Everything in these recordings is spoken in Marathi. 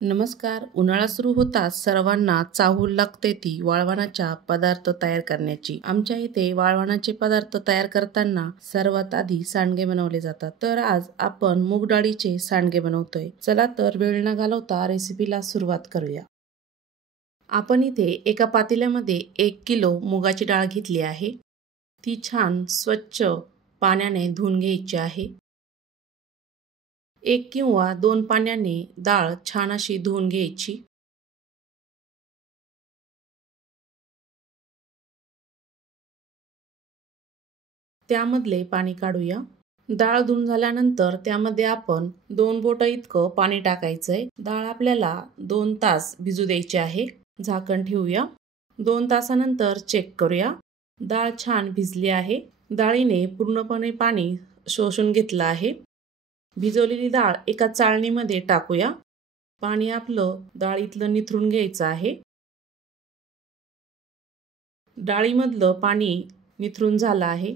नमस्कार. उन्हाळा सुरू होताच सर्वांना चाहूल लागते ती वाळवणाच्या पदार्थ तयार करण्याची. आमच्या इथे वाळवणाचे पदार्थ तयार करताना सर्वात आधी सांडगे बनवले जातात. तर आज आपण मूग डाळीचे सांडगे बनवतोय. चला तर वेळ न घालवता रेसिपीला सुरुवात करूया. आपण इथे एका पातेल्यामध्ये 1 किलो मुगाची डाळ घेतली आहे. ती छान स्वच्छ पाण्याने धुवून घ्यायची आहे. 1 किंवा 2 पाण्याने डाळ छान अशी धुवून घ्यायची. त्यामधले पाणी काढूया. डाळ धुवून झाल्यानंतर त्यामध्ये आपण 2 बोटं इतकं पाणी टाकायचंय. डाळ आपल्याला 2 तास भिजू द्यायची आहे. झाकण ठेवूया. 2 तासानंतर चेक करूया. डाळ छान भिजली आहे. डाळीने पूर्णपणे पाणी शोषून घेतलं आहे. भिजवलेली डाळ एका चाळणीमध्ये टाकूया. पाणी आपलं डाळीतलं निथरून घ्यायचं आहे. डाळीमधलं पाणी निथरून झालं आहे.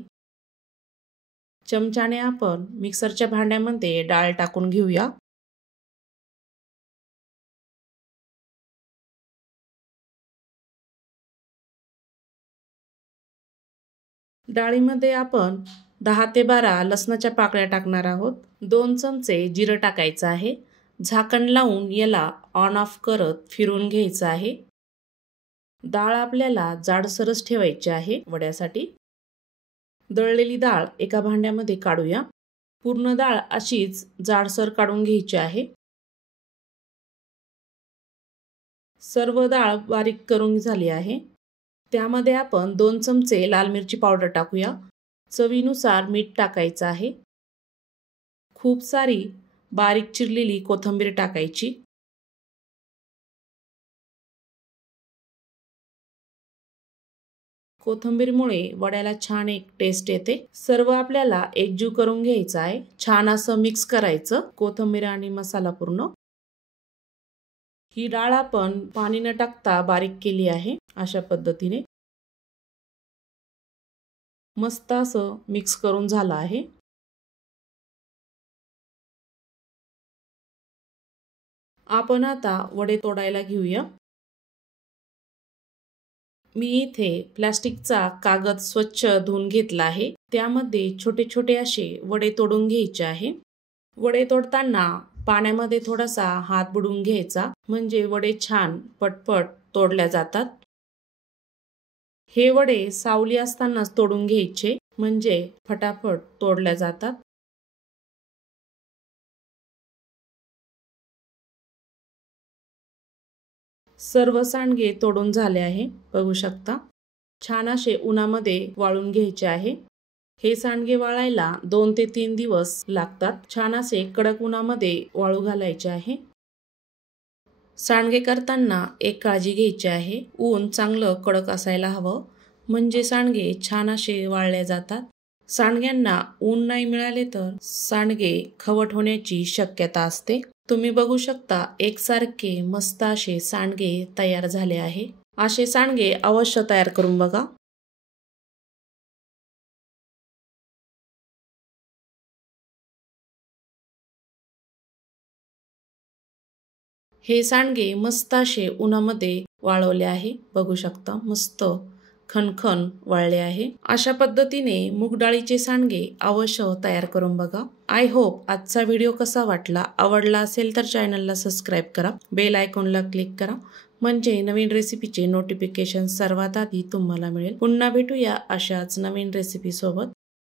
चमच्याने आपण मिक्सरच्या भांड्यामध्ये डाळ टाकून घेऊया. डाळीमध्ये आपण 10 ते 12 लसणाच्या पाकळ्या टाकणार आहोत. 2 चमचे जिरं टाकायचं आहे. झाकण लावून याला ऑन ऑफ करत फिरवून घ्यायचं आहे. डाळ आपल्याला जाडसरच ठेवायची आहे वड्यासाठी. दळलेली डाळ एका भांड्यामध्ये काढूया. पूर्ण डाळ अशीच जाडसर काढून घ्यायची आहे. सर्व डाळ बारीक करून झाली आहे. त्यामध्ये आपण 2 चमचे लाल मिरची पावडर टाकूया. चवीनुसार मीठ टाकायचं आहे. खूप सारी बारीक चिरलेली कोथिंबीर टाकायची. कोथिंबीरमुळे वड्याला छान एक टेस्ट येते. सर्व आपल्याला एकजीव करून घ्यायचं आहे. छान असं मिक्स करायचं कोथिंबीर आणि मसाला पूर्ण. ही डाळ आपण पाणी न टाकता बारीक केली आहे. अशा पद्धतीने मस्त असं मिक्स करून झालं आहे. आपण आता वडे तोडायला घेऊया. मी इथे प्लास्टिकचा कागद स्वच्छ धुवून घेतला आहे. त्यामध्ये छोटे छोटे असे वडे तोडून घ्यायचे आहे. वडे तोडताना पाण्यामध्ये थोडासा हात बुडवून घ्यायचा, म्हणजे वडे छान पटपट तोडल्या जातात. हे वडे सावली असतानाच तोडून घ्यायचे, म्हणजे फटाफट तोडल्या जातात. सर्व सांडगे तोडून झाले आहे. बघू शकता. छान असे उन्हामध्ये वाळून घ्यायचे आहे. हे सांडगे वाळायला 2 ते 3 दिवस लागतात. छान असे कडक उन्हामध्ये वाळू घालायचे आहे. सांडगे करताना एक काळजी घ्यायची आहे. ऊन चांगलं कडक असायला हवं, म्हणजे सांडगे छान असे वाळले जातात. सांडग्यांना ऊन नाही मिळाले तर सांडगे खवट होण्याची शक्यता असते. तुम्ही बघू शकता एकसारखे मस्त असे सांडगे तयार झाले आहे. असे सांडगे अवश्य तयार करून बघा. हे सांडगे मस्त असे उन्हामध्ये वाळवले आहे. बघू शकता मस्त खणखण वाळले आहे. अशा पद्धतीने मूग डाळीचे सांडगे अवश्य तयार करून बघा. आय होप आजचा व्हिडिओ कसा वाटला. आवडला असेल तर चॅनलला सबस्क्राईब करा. बेल आयकॉनला क्लिक करा, म्हणजे नवीन रेसिपीचे नोटिफिकेशन सर्वात आधी तुम्हाला मिळेल. पुन्हा भेटूया अशाच नवीन रेसिपी सोबत.